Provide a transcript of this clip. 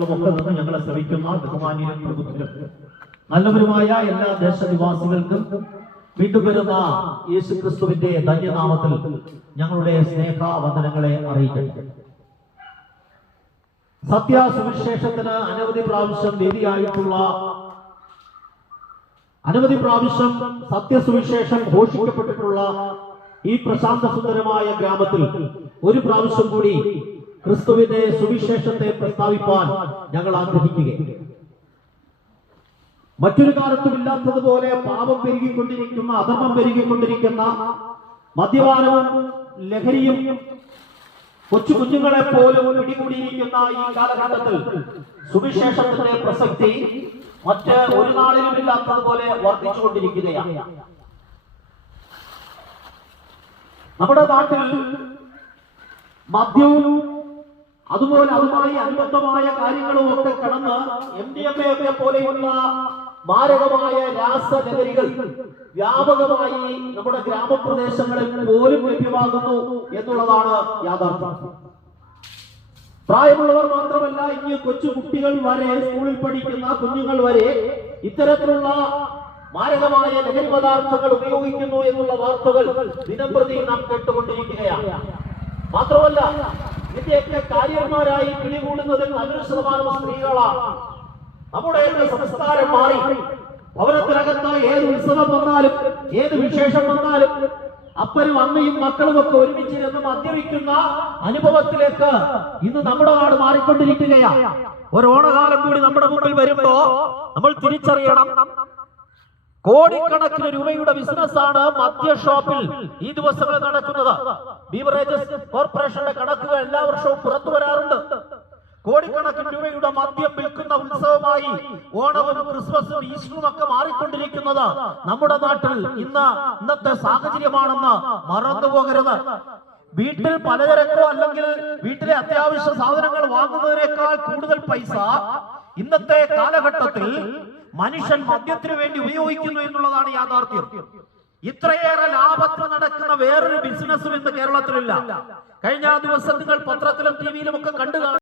നിന്ന് ഞങ്ങളെ ശ്രമിക്കുന്ന ബഹുമാന്യരും പ്രബുദ്ധരും നല്ലവരുമായ എല്ലാ ദേശനിവാസികൾക്കും വീണ്ടും വരുന്ന യേശുക്രിസ്തുവിന്റെ ധന്യനാമത്തിൽ ഞങ്ങളുടെ സ്നേഹവന്ദനങ്ങളെ അറിയിക്കട്ടെ. സത്യസുവിശേഷത്തിന് അനവധി പ്രാവശ്യം വേദിയായിട്ടുള്ള, അനവധി പ്രാവശ്യം സത്യസുവിശേഷം ഘോഷിക്കപ്പെട്ടിട്ടുള്ള ഈ പ്രശാന്ത സുന്ദരമായ ഗ്രാമത്തിൽ ഒരു പ്രാവശ്യം കൂടി ക്രിസ്തുവിന്റെ സുവിശേഷത്തെ പ്രസ്താവിപ്പാൻ ഞങ്ങൾ ആഗ്രഹിക്കുകയാണ്. മറ്റൊരു കാലത്തും ഇല്ലാത്തതുപോലെ പാപം പെരുകിക്കൊണ്ടിരിക്കുന്ന, അധർമ്മം പെരുകിക്കൊണ്ടിരിക്കുന്ന, മദ്യപാനവും ലഹരിയും കൊച്ചു കുഞ്ഞുങ്ങളെ പോലും പിടികൂടിയിരിക്കുന്ന ഈ കാലഘട്ടത്തിൽ സുവിശേഷത്തിന്റെ പ്രസക്തി മറ്റ് ഒരു നാളിലും ഇല്ലാത്തതുപോലെ വർദ്ധിച്ചുകൊണ്ടിരിക്കുകയാണ്. നമ്മുടെ നാട്ടിൽ മദ്യവും അതുപോലെ അതുമായി അനുബന്ധമായ കാര്യങ്ങളും ഒക്കെ കടന്ന് MDMA ഒക്കെ പോലെയുള്ള മാരകമായ രാസലഹരികൾ വ്യാപകമായി നമ്മുടെ ഗ്രാമപ്രദേശങ്ങളിൽ പോലും ലഭ്യമാകുന്നു എന്നുള്ളതാണ് യാഥാർത്ഥ്യം. പ്രായമുള്ളവർ മാത്രമല്ല, ഇനി കൊച്ചു കുട്ടികൾ വരെ, സ്കൂളിൽ പഠിക്കുന്ന കുഞ്ഞുങ്ങൾ വരെ ഇത്തരത്തിലുള്ള മാരകമായ ലഹരി പദാർത്ഥങ്ങൾ ഉപയോഗിക്കുന്നു എന്നുള്ള വാർത്തകൾ ദിനംപ്രതി നാം കേട്ടുകൊണ്ടിരിക്കുകയാണ്. മാത്രമല്ല, ഇതിന്റെയൊക്കെ കാര്യന്മാരായി പിടികൂടുന്നതിൽ നല്ലൊരു ശതമാനം സ്ത്രീകളാണ്. നമ്മുടെ സംസ്കാരം മാറി. ഭവനത്തിനകത്ത് ഏത് ഉത്സവം വന്നാലും, ഏത് വിശേഷം വന്നാലും അപ്പനും അമ്മയും മക്കളും ഒക്കെ ഒരുമിച്ചിരുന്ന് മദ്യപിക്കുന്ന അനുഭവത്തിലേക്ക് ഇന്ന് നമ്മുടെ നാട് മാറിക്കൊണ്ടിരിക്കുകയാണ്. ഒരു ഓണകാലം കൂടി നമ്മുടെ മുമ്പിൽ വരുമ്പോ നമ്മൾ തിരിച്ചറിയണം, കോടിക്കണക്കിന് രൂപയുടെ ബിസിനസ്സാണ് മദ്യ ഷോപ്പിൽ ഈ ദിവസങ്ങളിൽ നടക്കുന്നത്. ബീവറേജസ് കോർപ്പറേഷന്റെ കണക്കുകൾ എല്ലാ വർഷവും പുറത്തു വരാറുണ്ട്. കോടിക്കണക്കിന് രൂപയുടെ മദ്യം വിൽക്കുന്ന ഉത്സവമായി ഓണവും ക്രിസ്മസും ഈസ്റ്ററും ഒക്കെ മാറിക്കൊണ്ടിരിക്കുന്നത് നമ്മുടെ നാട്ടിൽ ഇന്നത്തെ സാഹചര്യമാണെന്ന് മറന്നുപോകരുത്. വീട്ടിൽ പലചരക്കോ അല്ലെങ്കിൽ വീട്ടിലെ അത്യാവശ്യ സാധനങ്ങൾ വാങ്ങുന്നതിനേക്കാൾ കൂടുതൽ പൈസ ഇന്നത്തെ കാലഘട്ടത്തിൽ മനുഷ്യൻ മദ്യത്തിനു വേണ്ടി ഉപയോഗിക്കുന്നു എന്നുള്ളതാണ് യാഥാർത്ഥ്യം. ഇത്രയേറെ ലാഭത്തിൽ നടക്കുന്ന വേറൊരു ബിസിനസ്സും ഇന്ന് കേരളത്തിലില്ല. കഴിഞ്ഞ ദിവസം നിങ്ങൾ പത്രത്തിലും ടിവിയിലും ഒക്കെ കണ്ടു